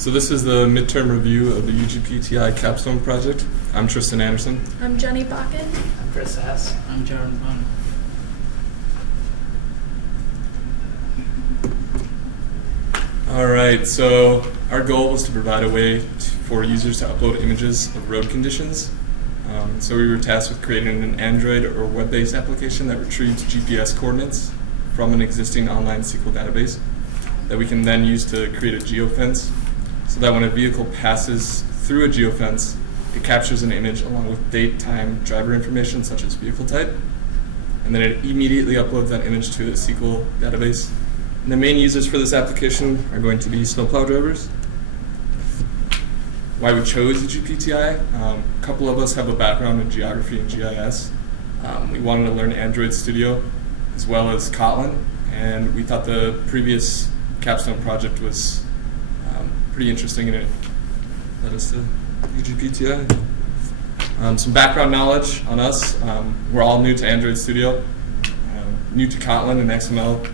So this is the midterm review of the UGPTI capstone project. I'm Tristan Anderson. I'm Jenny Bakken. I'm Chris Hess. I'm Jaron Bun. All right, so our goal was to provide a way for users to upload images of road conditions. So we were tasked with creating an Android or web-based application that retrieves GPS coordinates from an existing online SQL database that we can then use to create a geofence, so that when a vehicle passes through a geofence, it captures an image along with date, time, driver information such as vehicle type, and then it immediately uploads that image to a SQL database. And the main users for this application are going to be snowplow drivers. Why we chose UGPTI? A couple of us have a background in geography and GIS. We wanted to learn Android Studio as well as Kotlin, and we thought the previous capstone project was pretty interesting, and it led us to UGPTI. Some background knowledge on us. We're all new to Android Studio, new to Kotlin and XML.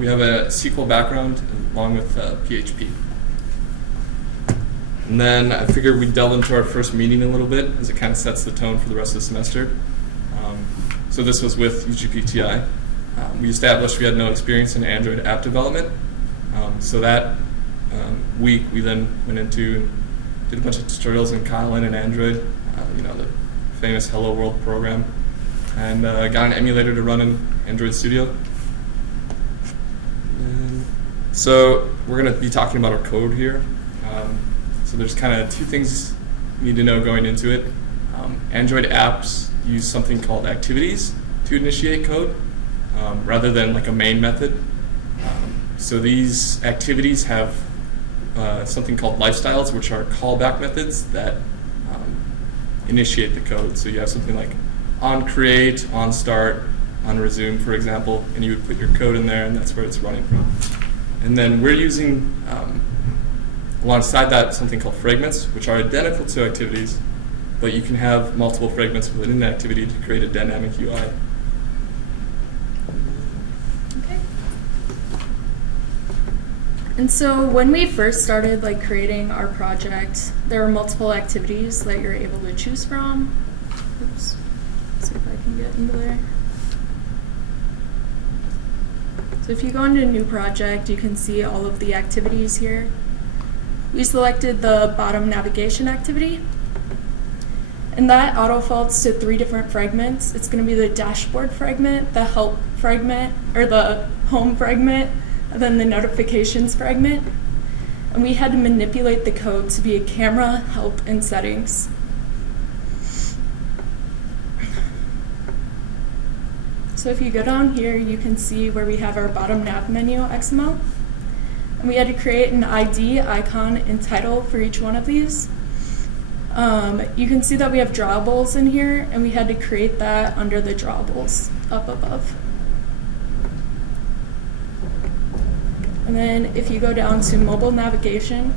We have a SQL background along with PHP. And then I figured we'd delve into our first meeting a little bit, as it kind of sets the tone for the rest of the semester. So this was with UGPTI. We established we had no experience in Android app development. So that week we then went into and did a bunch of tutorials in Kotlin and Android, the famous Hello World program, and got an emulator to run in Android Studio. So we're going to be talking about our code here. So there's kind of two things you need to know going into it. Android apps use something called activities to initiate code, rather than like a main method. So these activities have something called lifestyles, which are callback methods that initiate the code. So you have something like on create, on start, on resume, for example, and you would put your code in there, and that's where it's running from. And then we're using, alongside that, something called fragments, which are identical to activities, but you can have multiple fragments within an activity to create a dynamic UI. Okay. And so when we first started creating our project, there were multiple activities that you're able to choose from. Oops. Let's see if I can get into there. So if you go into a new project, you can see all of the activities here. We selected the bottom navigation activity, and that auto-defaults to 3 different fragments. It's going to be the dashboard fragment, the help fragment, or the home fragment, and then the notifications fragment. And we had to manipulate the code to be a camera, help, and settings. So if you go down here, you can see where we have our bottom nav menu XML. And we had to create an ID, icon, and title for each one of these. You can see that we have drawables in here, and we had to create that under the drawables up above. And then if you go down to mobile navigation,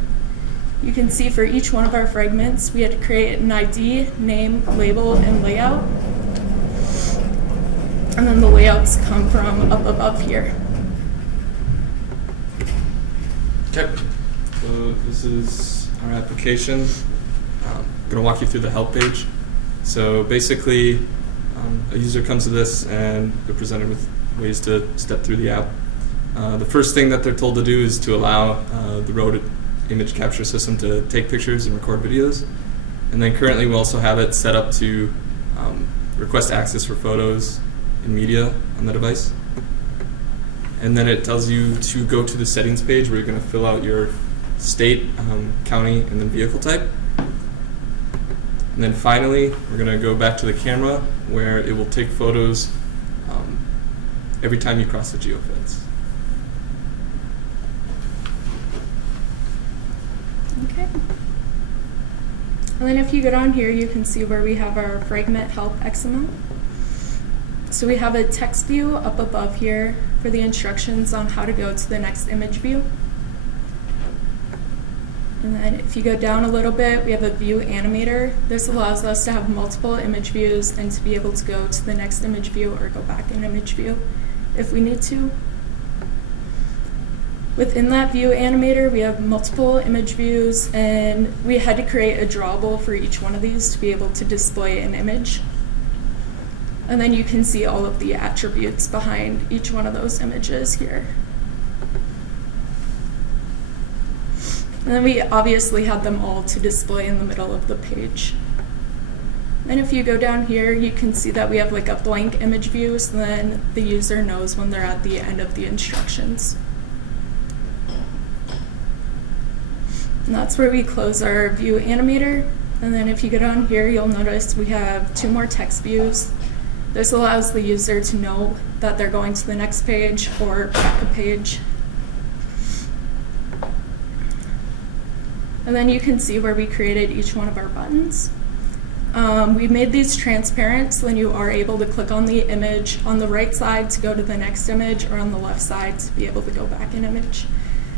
you can see for each one of our fragments, we had to create an ID, name, label, and layout. And then the layouts come from up above here. Okay, so this is our application. I'm going to walk you through the help page. So basically, a user comes to this and they're presented with ways to step through the app. The first thing that they're told to do is to allow the road image capture system to take pictures and record videos. And then currently we also have it set up to request access for photos and media on the device. And then it tells you to go to the settings page where you're going to fill out your state, county, and then vehicle type. And then finally, we're going to go back to the camera where it will take photos every time you cross the geofence. Okay. And then if you go down here, you can see where we have our fragment help XML. So we have a text view up above here for the instructions on how to go to the next image view. And then if you go down a little bit, we have a view animator. This allows us to have multiple image views and to be able to go to the next image view or go back in image view if we need to. Within that view animator, we have multiple image views, and we had to create a drawable for each one of these to be able to display an image. And then you can see all of the attributes behind each one of those images here. And then we obviously had them all to display in the middle of the page. And if you go down here, you can see that we have like a blank image view, so then the user knows when they're at the end of the instructions. And that's where we close our view animator. And then if you go down here, you'll notice we have 2 more text views. This allows the user to know that they're going to the next page or back a page. And then you can see where we created each one of our buttons. We made these transparent, so then you are able to click on the image on the right side to go to the next image, or on the left side to be able to go back an image.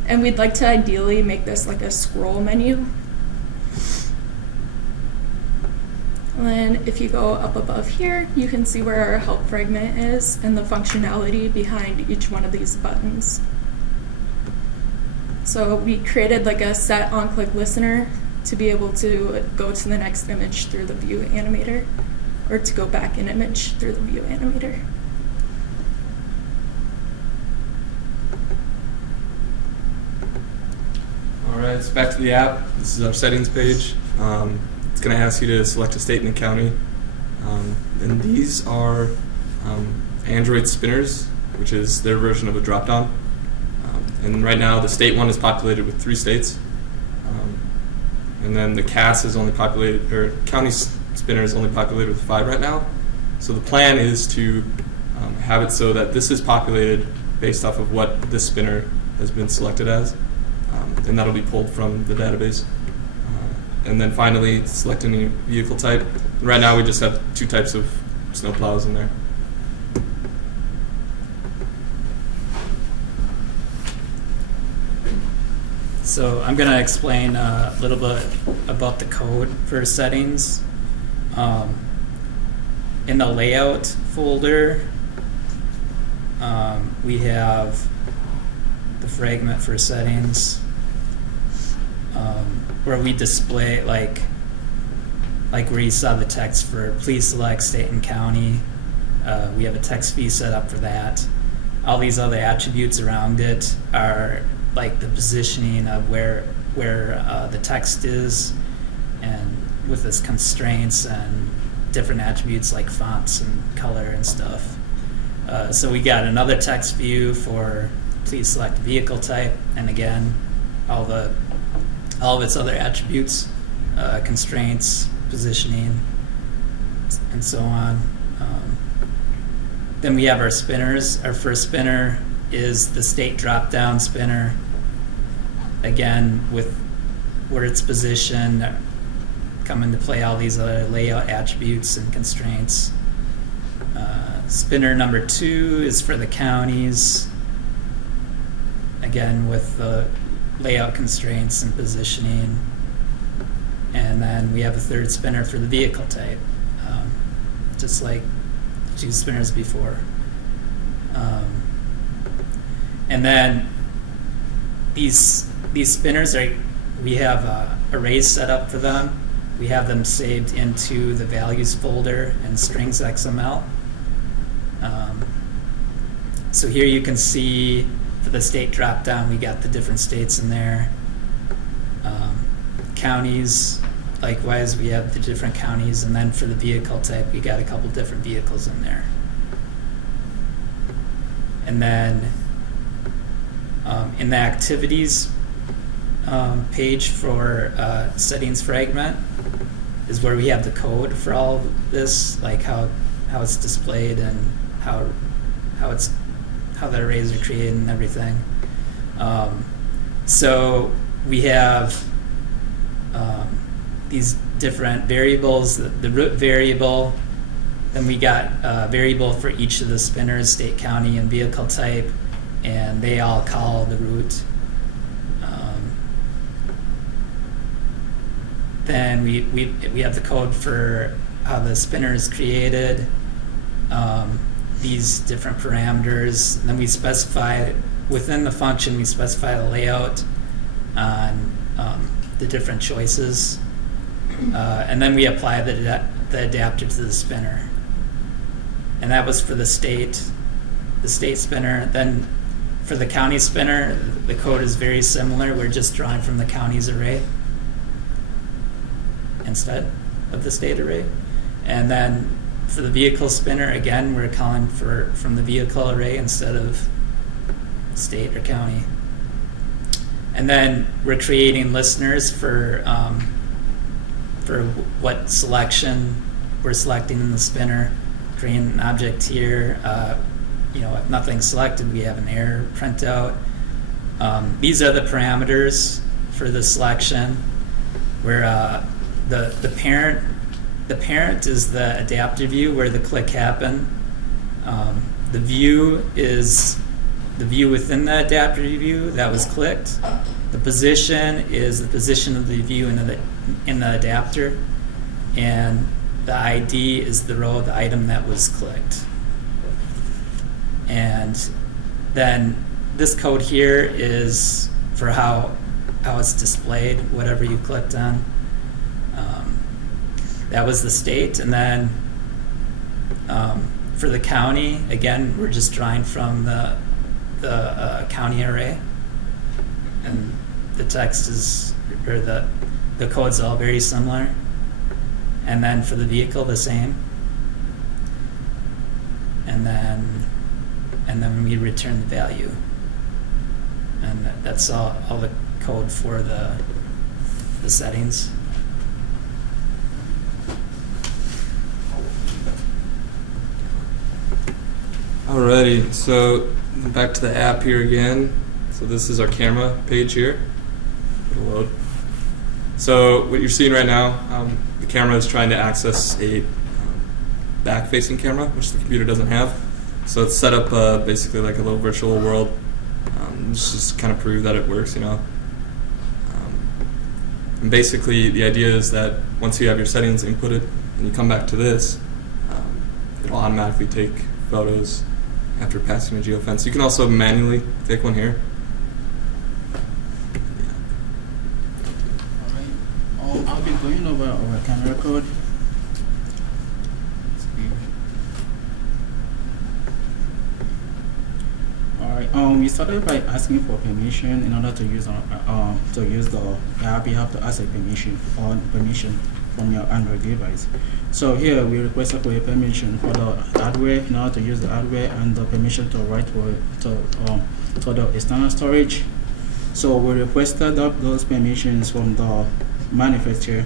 And we'd like to ideally make this like a scroll menu. And then if you go up above here, you can see where our help fragment is and the functionality behind each one of these buttons. So we created like a set on-click listener to be able to go to the next image through the view animator, or to go back an image through the view animator. All right, so back to the app. This is our settings page. It's going to ask you to select a state and a county. And these are Android spinners, which is their version of a drop-down. And right now, the state one is populated with 3 states. And then the CAS is only populated, or county spinner is only populated with 5 right now. So the plan is to have it so that this is populated based off of what this spinner has been selected as. And that'll be pulled from the database. And then finally, select a new vehicle type. Right now, we just have 2 types of snowplows in there. So I'm going to explain a little bit about the code for settings. In the layout folder, we have the fragment for settings, where we display like where you saw the text for please select state and county. We have a text fee set up for that. All these other attributes around it are like the positioning of where the text is, and with its constraints and different attributes like fonts and color and stuff. So we got another text view for please select vehicle type, and again, all of its other attributes, constraints, positioning, and so on. Then we have our spinners. Our first spinner is the state drop-down spinner. Again, with where it's positioned, come into play all these other layout attributes and constraints. Spinner number 2 is for the counties. Again, with the layout constraints and positioning. And then we have a third spinner for the vehicle type, just like 2 spinners before. And then these spinners we have arrays set up for them. We have them saved into the values folder in strings XML. So here you can see for the state drop-down, we got the different states in there. Counties, likewise, we have the different counties, and then for the vehicle type, we got a couple different vehicles in there. And then in the activities page for settings fragment is where we have the code for all of this, like how it's displayed and how the arrays are created and everything. So we have these different variables, the root variable, then we got a variable for each of the spinners, state, county, and vehicle type, and they all call the root. Then we have the code for how the spinner is created, these different parameters, and then we specify within the function, we specify the layout on the different choices, and then we apply the adapter to the spinner. And that was for the state spinner. Then for the county spinner, the code is very similar. We're just drawing from the county's array instead of the state array. And then for the vehicle spinner, again, we're calling from the vehicle array instead of state or county. And then we're creating listeners for what selection we're selecting in the spinner, creating an object here. If nothing's selected, we have an error printout. These are the parameters for the selection, where the parent is the adaptive view where the click happened. The view is the view within the adaptive view that was clicked. The position is the position of the view in the adapter, and the ID is the row of the item that was clicked. And then this code here is for how it's displayed, whatever you clicked on. That was the state. And then for the county, again, we're just drawing from the county array. And the text is, or the code's all very similar. And then for the vehicle, the same. And then we return the value. And that's all the code for the settings. Alrighty, so back to the app here again. So this is our camera page here. It'll load. So what you're seeing right now, the camera is trying to access a back-facing camera, which the computer doesn't have. So it's set up basically like a little virtual world. Just kind of prove that it works, And basically the idea is that once you have your settings inputted and you come back to this, it'll automatically take photos after passing a geofence. You can also manually take one here. Alright. I'll be going over our camera code. Alright. We started by asking for permission in order to use the app. You have to ask a permission from your Android device. So here we requested for a permission for the hardware in order to use the hardware, and the permission to write to the external storage. So we requested those permissions from the manufacturer.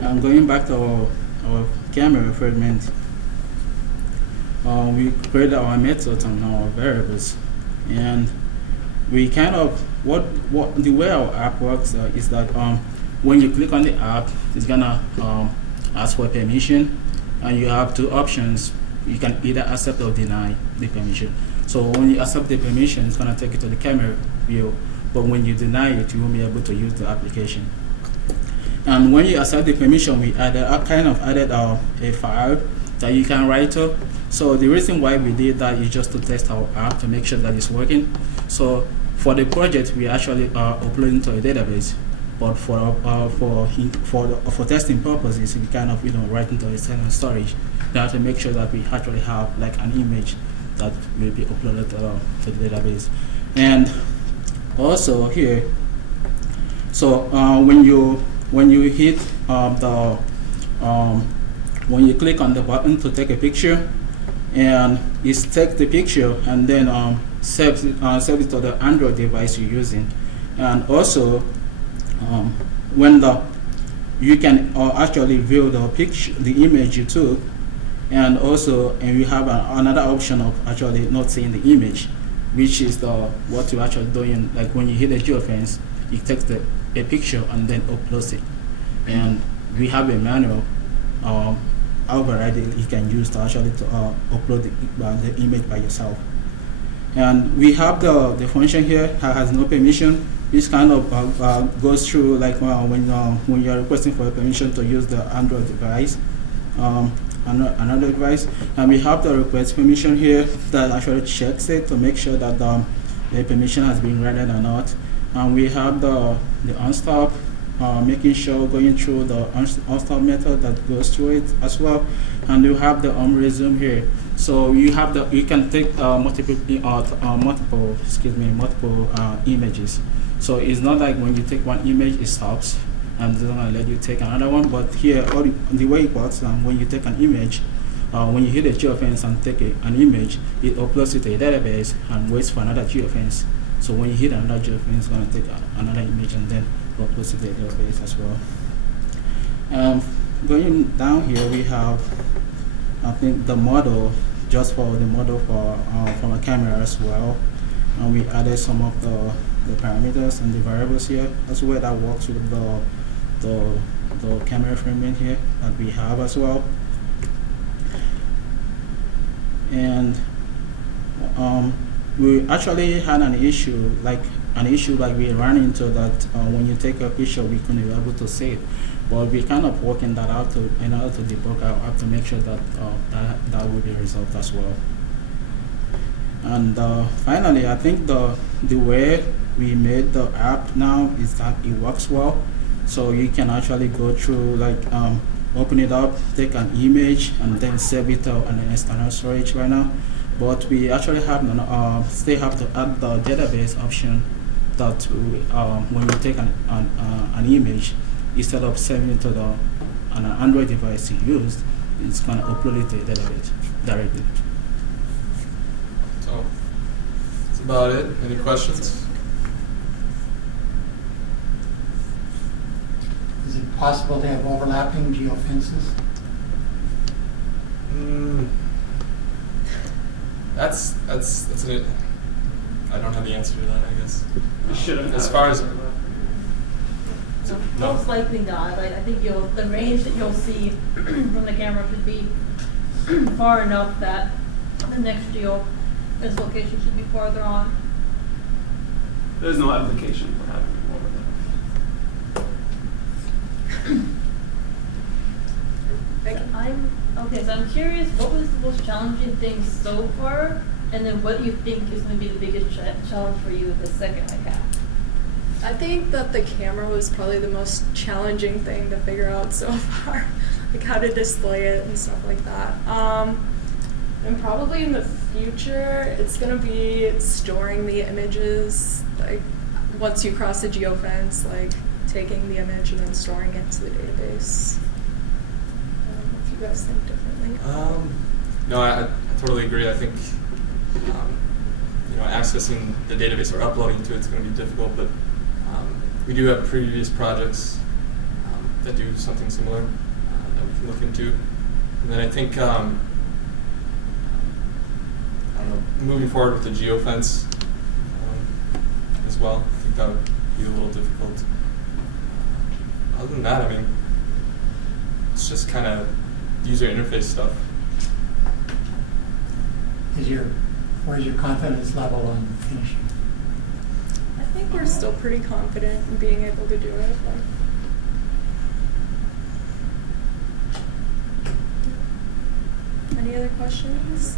And going back to our camera fragment, we created our methods and our variables, and we kind of the way our app works is that when you click on the app, it's gonna ask for permission, and you have two options. You can either accept or deny the permission. So when you accept the permission, it's gonna take you to the camera view, but when you deny it, you won't be able to use the application. And when you accept the permission, we added a file that you can write to. So the reason why we did that is just to test our app to make sure that it's working. So for the project, we actually are uploading to a database, but for testing purposes, we kind of write into external storage. We have to make sure that we actually have like an image that will be uploaded to the database. And also here, so when you hit when you click on the button to take a picture, and it takes the picture and then saves it to the Android device you're using. And also you can actually view the picture, the image you took, and you have another option of actually not seeing the image, which is what you're actually doing. Like when you hit a geofence, it takes a picture and then uploads it. And we have a manual override you can use to actually upload the image by yourself. And we have the function here that has no permission. This kind of goes through like when you're requesting for a permission to use the Android device. another device. And we have the request permission here that actually checks it to make sure that the permission has been granted or not. And we have the unstop, making sure going through the unstop method that goes through it as well. And you have the resume here. So you can take multiple images. So it's not like when you take one image, it stops and it's gonna let you take another one. But here, the way it works, when you take an image, when you hit a geofence and take an image, it uploads it to a database and waits for another geofence. So when you hit another geofence, it's gonna take another image and then uploads it to a database as well. Going down here, we have, I think, the model, just for the model for a camera as well. And we added some of the parameters and the variables here as well that works with the camera framing here that we have as well. And we actually had an issue like we ran into that when you take a picture, we couldn't be able to see it. But we're kind of working that out in order to debug our app to make sure that that will be resolved as well. And finally, I think the way we made the app now is that it works well. So you can actually go through, like, open it up, take an image, and then save it on an external storage right now. But we actually still have to add the database option that when you take an image, instead of saving it to an Android device you used, it's going to upload it to the database directly. So that's about it. Any questions? Is it possible to have overlapping geofences? That's it. I don't have the answer to that, I guess. We should have. As far as no. Most likely not. Like, I think the range that you'll see from the camera should be far enough that the next geofence location should be farther on. There's no application for having overlap. I'm curious, what was the most challenging thing so far, and then what you think is going to be the biggest challenge for you with the second iCap? I think that the camera was probably the most challenging thing to figure out so far, like how to display it and stuff like that. And probably in the future, it's gonna be storing the images, like once you cross the geofence, like taking the image and then storing it to the database. I don't know if you guys think differently. No, I totally agree. I think accessing the database or uploading to it is going to be difficult, but we do have previous projects that do something similar that we can look into. And then I think I don't know, moving forward with the geofence as well. I think that would be a little difficult. Other than that, I mean, it's just kind of user interface stuff. Where's your confidence level on finishing? I think we're still pretty confident in being able to do it. Any other questions?